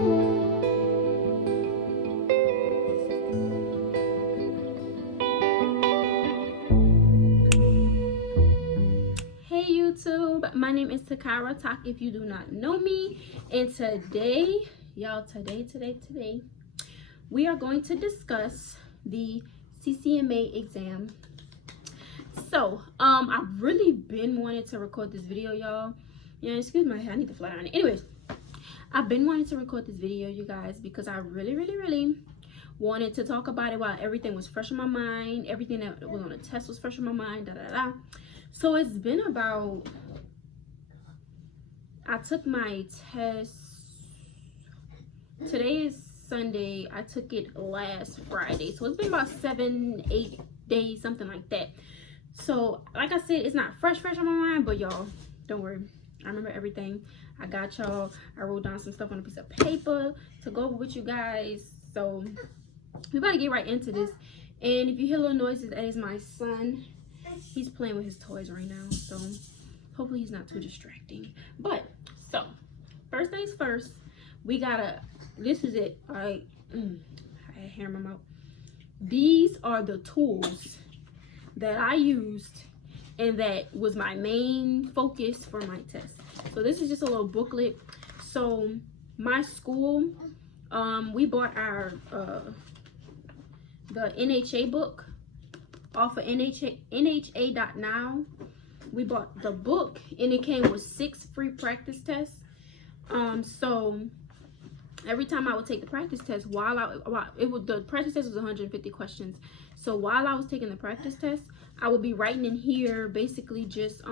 Hey YouTube, my name is Takara Talk if you do not know me, and today we are going to discuss the Ccma exam. So I've really been wanting to record this video, y'all. Yeah, excuse my hair, I need to flat iron it. Anyways, I've been wanting to record this video, you guys, because I really wanted to talk about it while everything was fresh in my mind. Everything that was on the test was fresh in my mind. So it's been about, I took my test, today is Sunday, I took it last Friday, so it's been about 7-8 days, something like that. So like I said, it's not fresh on my mind, but y'all don't worry, I remember everything. I got y'all. I wrote down some stuff on a piece of paper to go over with you guys. So we about to get right into this. And if you hear little noises, that is my son. He's playing with his toys right now, so hopefully he's not too distracting. But so first things first, we gotta, this is it. All right, I had hair in my mouth. These are the tools that I used and that was my main focus for my test. So this is just a little booklet. So my school, we bought our the NHA book off of NHA.now. We bought the book and it came with 6 free practice tests. So every time I would take the practice test, the practice test was 150 questions. So while I was taking the practice test, I would be writing in here basically just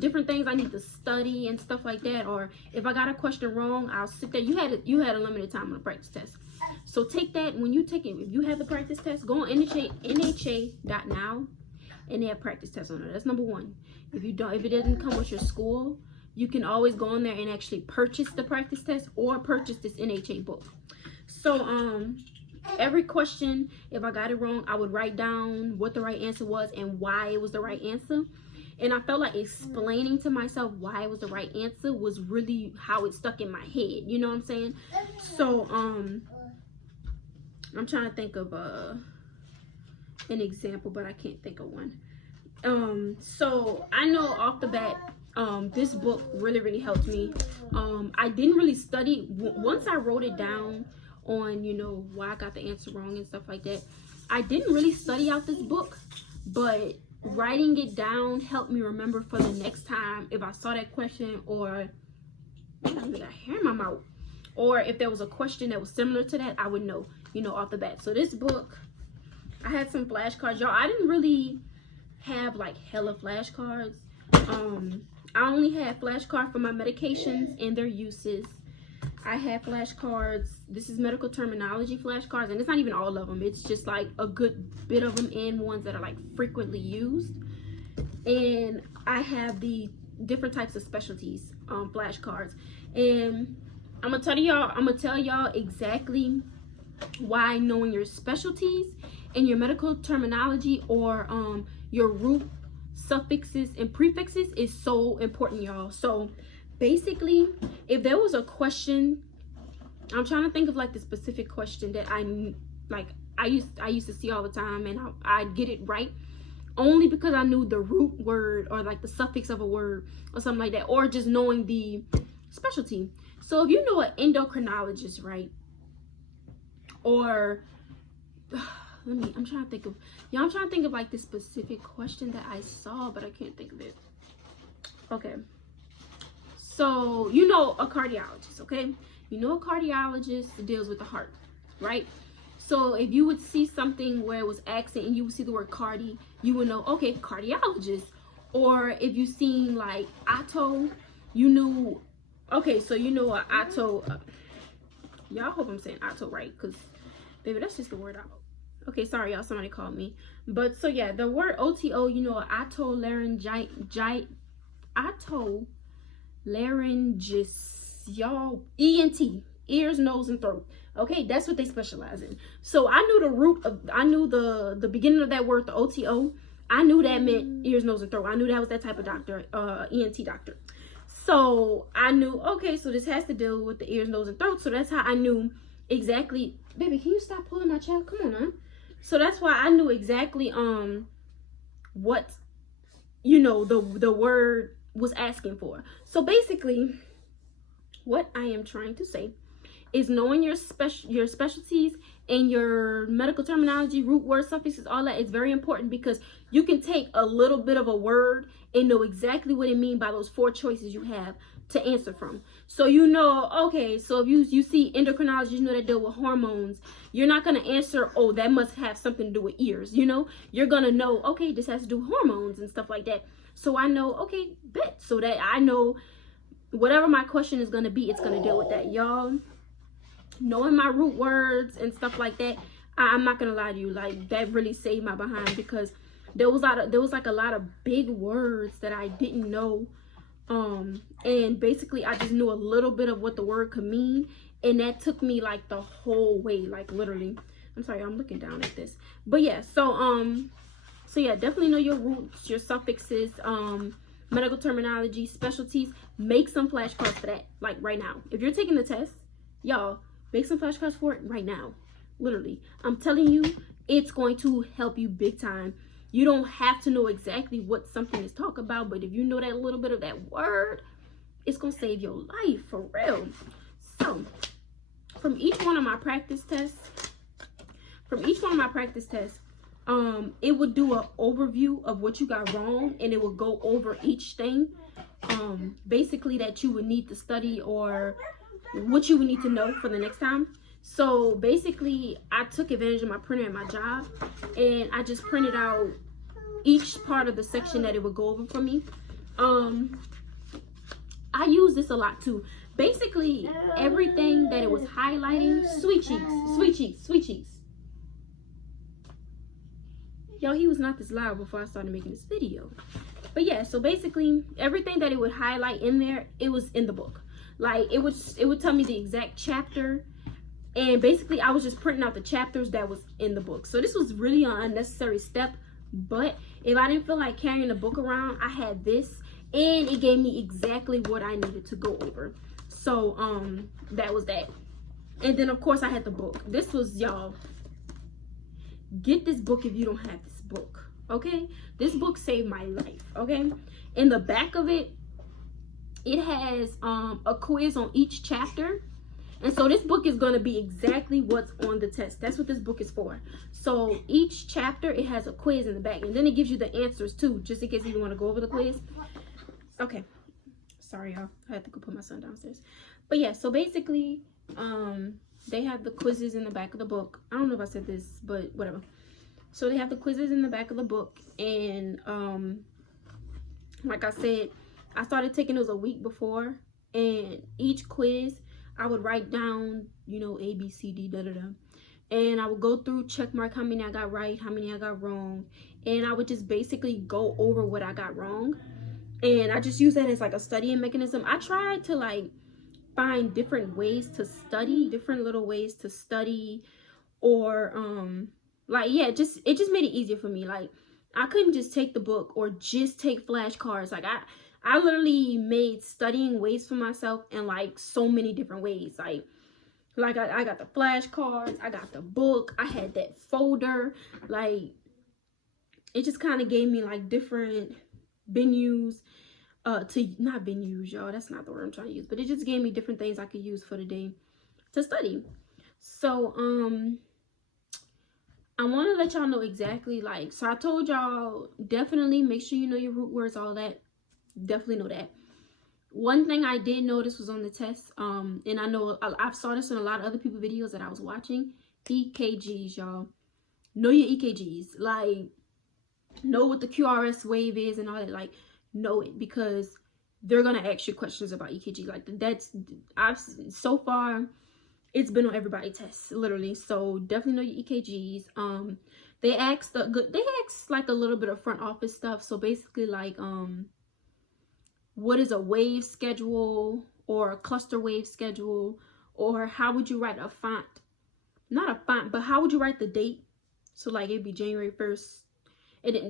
different things I need to study and stuff like that. Or if I got a question wrong, I'll sit there. You had a limited time on the practice test. So take that when you take it. If you have the practice test, go on NHA.now and they have practice tests on it. That's number one. If it doesn't come with your school, you can always go on there and actually purchase the practice test or purchase this NHA book. So every question, if I got it wrong, I would write down what the right answer was and why it was the right answer. And I felt like explaining to myself why it was the right answer was really how it stuck in my head. You know what I'm saying? So I'm trying to think of an example, but I can't think of one. So I know off the bat, this book really helped me. I didn't really study. Once I wrote it down on, you know, why I got the answer wrong and stuff like that, I didn't really study out this book, but writing it down helped me remember for the next time if I saw that question, or I got hair in my mouth, or if there was a question that was similar to that, I would know, you know, off the bat. So this book, I had some flashcards, y'all. I didn't really have like hella flashcards. I only had flashcards for my medications and their uses. I had flashcards. This is medical terminology flashcards, and it's not even all of them. It's just like a good bit of them and ones that are like frequently used. And I have the different types of specialties flashcards. And I'm gonna tell y'all exactly why knowing your specialties and your medical terminology, or your root suffixes and prefixes, is so important, y'all. So basically, if there was a question, I'm trying to think of like the specific question that I used to see all the time, and I'd get it right only because I knew the root word or like the suffix of a word or something like that, or just knowing the specialty. So if you know an endocrinologist, right? Or I'm trying to think of like this specific question that I saw, but I can't think of it. Okay. So you know a cardiologist, okay? You know a cardiologist deals with the heart, right? So if you would see something where it was accent and you would see the word cardi, you would know, okay, cardiologist. Or if you seen like auto, you knew, okay, so you know a auto. Y'all, hope I'm saying auto right, because baby, that's just the word out. Okay, sorry y'all, somebody called me. But so yeah, the word OTO, you know, otolaryngologist, y'all, ENT, ears, nose, and throat. Okay, that's what they specialize in. So I knew the root of, I knew the beginning of that word, the OTO. I knew that meant ears, nose, and throat. I knew that was that type of doctor, ENT doctor. So I knew, okay, so this has to deal with the ears, nose, and throat. So that's how I knew exactly. Baby, can you stop pulling my child? Come on, huh? So that's why I knew exactly what, you know, the word was asking for. So basically, what I am trying to say is knowing your specialties and your medical terminology, root words, suffixes, all that is very important, because you can take a little bit of a word and know exactly what it means by those 4 choices you have to answer from. So you know, okay, so if you see endocrinology, you know they deal with hormones. You're not going to answer, oh, that must have something to do with ears, you know. You're going to know, okay, this has to do with hormones and stuff like that. So I know, okay, bet. So that I know whatever my question is going to be, it's going to deal with that, y'all. Knowing my root words and stuff like that, I'm not gonna lie to you, like that really saved my behind, because there was like a lot of big words that I didn't know, and basically I just knew a little bit of what the word could mean, and that took me like the whole way, like literally. I'm sorry, I'm looking down at this, but yeah. So yeah, definitely know your roots, your suffixes, medical terminology, specialties. Make some flashcards for that, like right now. If you're taking the test, y'all, make some flashcards for it right now. Literally, I'm telling you, it's going to help you big time. You don't have to know exactly what something is talking about, but if you know that little bit of that word, it's gonna save your life for real. So from each one of my practice tests, it would do an overview of what you got wrong, and it would go over each thing basically that you would need to study, or what you would need to know for the next time. So basically, I took advantage of my printer at my job, and I just printed out each part of the section that it would go over for me. I use this a lot too. Basically, everything that it was highlighting, sweet cheeks. Yo, he was not this loud before I started making this video. But yeah, so basically, everything that it would highlight in there, it was in the book. Like it would tell me the exact chapter, and basically I was just printing out the chapters that was in the book. So this was really an unnecessary step, but if I didn't feel like carrying the book around, I had this, and it gave me exactly what I needed to go over. So that was that. And then of course I had the book. This was, y'all, get this book if you don't have this book, okay? This book saved my life, okay? In the back of it, it has a quiz on each chapter, and so this book is going to be exactly what's on the test. That's what this book is for. So each chapter, it has a quiz in the back, and then it gives you the answers too, just in case you want to go over the quiz. Okay, sorry y'all, I had to go put my son downstairs. But yeah, so basically they have the quizzes in the back of the book. I don't know if I said this, but whatever. So they have the quizzes in the back of the book, and like I said, I started taking those a week before, and each quiz I would write down, you know, A, B, C, D, da, da, da. And I would go through, check mark how many I got right, how many I got wrong. And I would just basically go over what I got wrong. And I just use that as like a studying mechanism. I tried to like find different ways to study, different little ways to study, or like, yeah, it just made it easier for me. Like I couldn't just take the book or just take flashcards. Like I literally made studying ways for myself in like so many different ways. Like I got the flashcards, I got the book, I had that folder. Like it just kind of gave me like different venues not venues, y'all, that's not the word I'm trying to use, but it just gave me different things I could use for the day to study. So I want to let y'all know exactly, like, so I told y'all, definitely make sure you know your root words, all that. Definitely know that. One thing I did notice was on the test, and I know I've saw this in a lot of other people's videos that I was watching, EKGs, y'all. Know your EKGs. Like, know what the QRS wave is and all that. Like, know it, because they're gonna ask you questions about EKG. Like, so far it's been on everybody's tests, literally. So definitely know your EKGs. They ask like a little bit of front office stuff. So basically, like, what is a wave schedule, or a cluster wave schedule, or how would you write a font? Not a font, but how would you write the date? So like it'd be January 1st,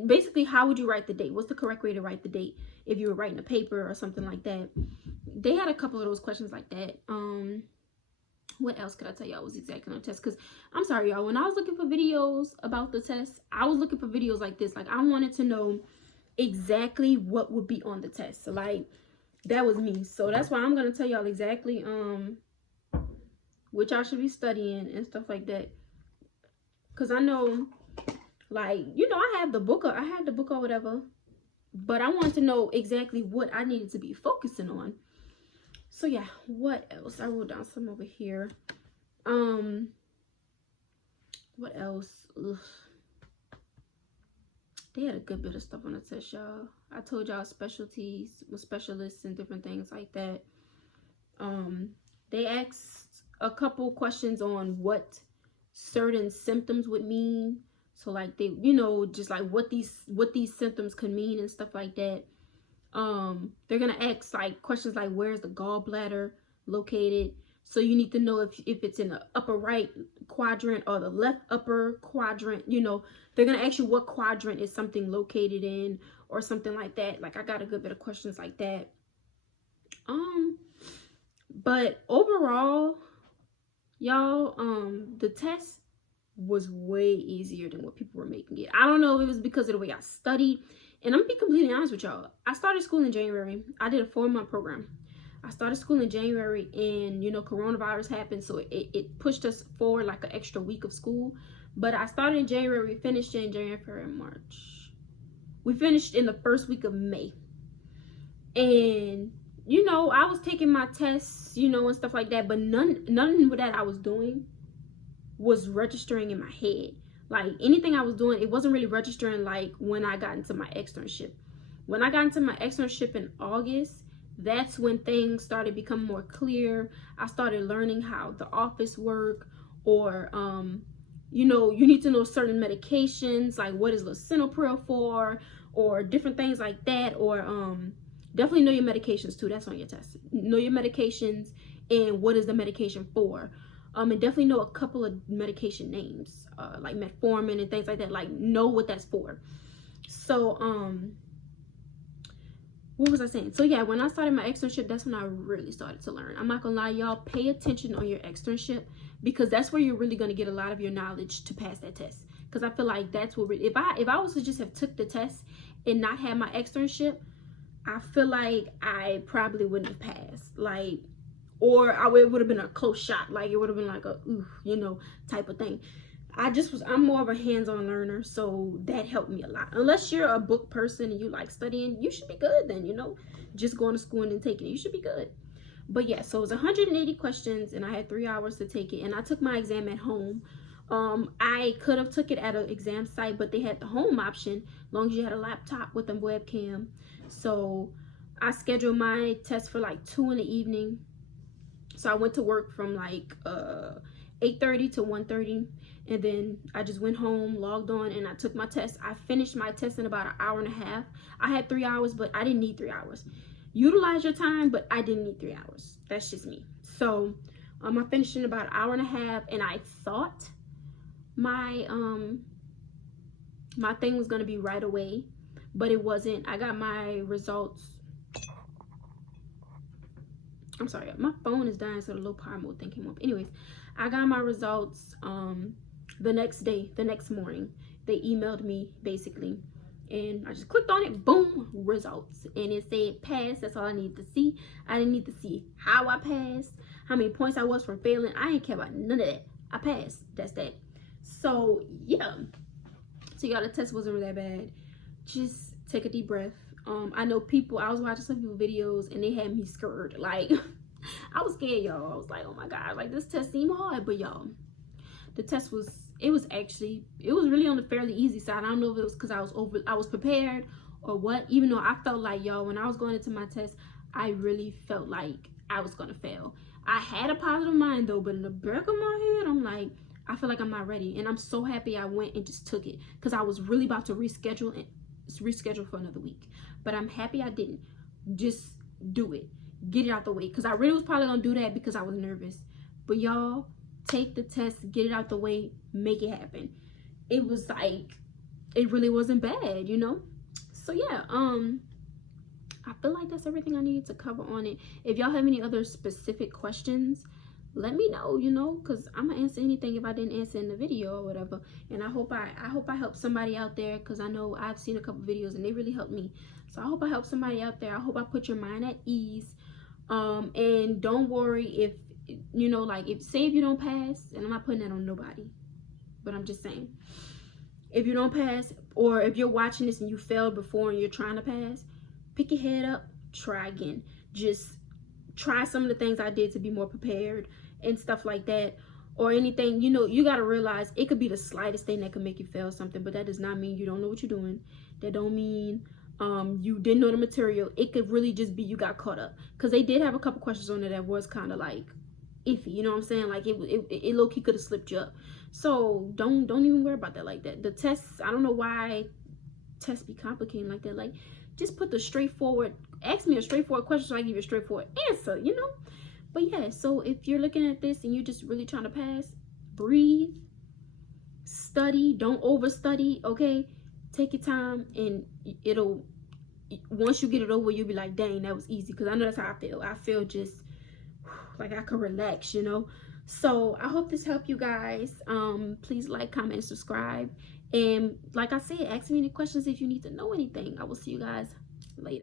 basically, how would you write the date? What's the correct way to write the date if you were writing a paper or something like that? They had a couple of those questions like that. What else could I tell y'all was exactly on the test? Because I'm sorry, y'all, when I was looking for videos about the test, I was looking for videos like this. Like, I wanted to know exactly what would be on the test. So, like, that was me. So that's why I'm gonna tell y'all exactly what y'all should be studying and stuff like that. Because I know, like, you know, I had the book or whatever, but I wanted to know exactly what I needed to be focusing on. So yeah, what else? I wrote down some over here. What else? Ugh. They had a good bit of stuff on the test, y'all. I told y'all specialties with specialists and different things like that. They asked a couple questions on what certain symptoms would mean. So like they, you know, just like what these symptoms could mean and stuff like that. They're gonna ask like questions like, where's the gallbladder located? So you need to know if it's in the upper right quadrant or the left upper quadrant. You know, they're gonna ask you what quadrant is something located in or something like that. Like, I got a good bit of questions like that. But overall, y'all, the test was way easier than what people were making it. I don't know if it was because of the way I studied. And I'm gonna be completely honest with y'all. I started school in January. I did a 4-month program. I started school in January, and you know, coronavirus happened, so it pushed us forward like an extra week of school. But I started in January, finished in January, February, March. We finished in the first week of May. And you know, I was taking my tests, you know, and stuff like that, but none of that I was doing was registering in my head. Like, anything I was doing, it wasn't really registering like when I got into my externship. When I got into my externship in August, that's when things started becoming more clear. I started learning how the office work, or you know, you need to know certain medications, like what is lisinopril for, or different things like that. Or definitely know your medications too. That's on your test. Know your medications and what is the medication for. And definitely know a couple of medication names, like metformin and things like that. Like, know what that's for. So what was I saying? So yeah, when I started my externship, that's when I really started to learn. I'm not gonna lie, y'all, pay attention on your externship, because that's where you're really gonna get a lot of your knowledge to pass that test. Because I feel like that's what if I was to just have took the test and not have my externship, I feel like I probably wouldn't have passed. Like, or it would have been a close shot. Like, it would have been like a you know, type of thing. I'm more of a hands-on learner, so that helped me a lot. Unless you're a book person and you like studying, you should be good then, you know. Just going to school and then taking it, you should be good. But yeah, so it was 180 questions, and I had 3 hours to take it, and I took my exam at home. I could have took it at an exam site, but they had the home option, as long as you had a laptop with a webcam. So I scheduled my test for like 2 in the evening. So I went to work from like 8:30 to 1:30, and then I just went home, logged on, and I took my test. I finished my test in about an hour and a half. I had 3 hours, but I didn't need 3 hours. Utilize your time, but I didn't need 3 hours. That's just me. So I finished in about an hour and a half, and I thought my my thing was gonna be right away, but it wasn't. I got my results. I'm sorry, my phone is dying, so the low power mode thing came up. Anyways, I got my results the next day, the next morning. They emailed me basically, and I just clicked on it, boom, results, and it said pass. That's all I needed to see. I didn't need to see how I passed, how many points I was from failing. I didn't care about none of that. I passed. That's that. So yeah, so y'all, the test wasn't really that bad. Just take a deep breath. I know people, I was watching some people videos and they had me scared. Like, I was scared, y'all. I was like, oh my God, like, this test seemed hard. But y'all, the test was really on the fairly easy side. I don't know if it was because I was prepared or what, even though I felt like, y'all, when I was going into my test, I really felt like I was gonna fail. I had a positive mind though, but in the back of my head, I'm like, I feel like I'm not ready. And I'm so happy I went and just took it, because I was really about to reschedule for another week. But I'm happy I didn't. Just do it. Get it out the way. Because I really was probably going to do that because I was nervous. But y'all, take the test. Get it out the way. Make it happen. It was like it really wasn't bad, you know. So yeah, I feel like that's everything I needed to cover on it. If y'all have any other specific questions, let me know, you know, because I'm gonna answer anything if I didn't answer in the video or whatever. And I hope I help somebody out there, because I know I've seen a couple videos and they really helped me. So I hope I help somebody out there. I hope I put your mind at ease. And don't worry if, you know, like, if say if you don't pass, and I'm not putting that on nobody, but I'm just saying, if you don't pass, or if you're watching this and you failed before and you're trying to pass, pick your head up, try again. Just try some of the things I did to be more prepared and stuff like that. Or anything, you know, you got to realize it could be the slightest thing that could make you fail something, but that does not mean you don't know what you're doing. That don't mean you didn't know the material. It could really just be you got caught up, because they did have a couple questions on there that was kind of like iffy, you know what I'm saying? Like it low-key could have slipped you up. So don't even worry about that like that. The tests, I don't know why tests be complicated like that. Like, just put the straightforward, ask me a straightforward question so I give you a straightforward answer, you know. But yeah, so if you're looking at this and you're just really trying to pass, breathe, study, don't overstudy, okay? Take your time, and it'll, once you get it over, you'll be like, dang, that was easy. Because I know that's how I feel. I feel just like I could relax, you know. So I hope this helped you guys. Please like, comment, and subscribe. And like I said, ask me any questions if you need to know anything. I will see you guys later.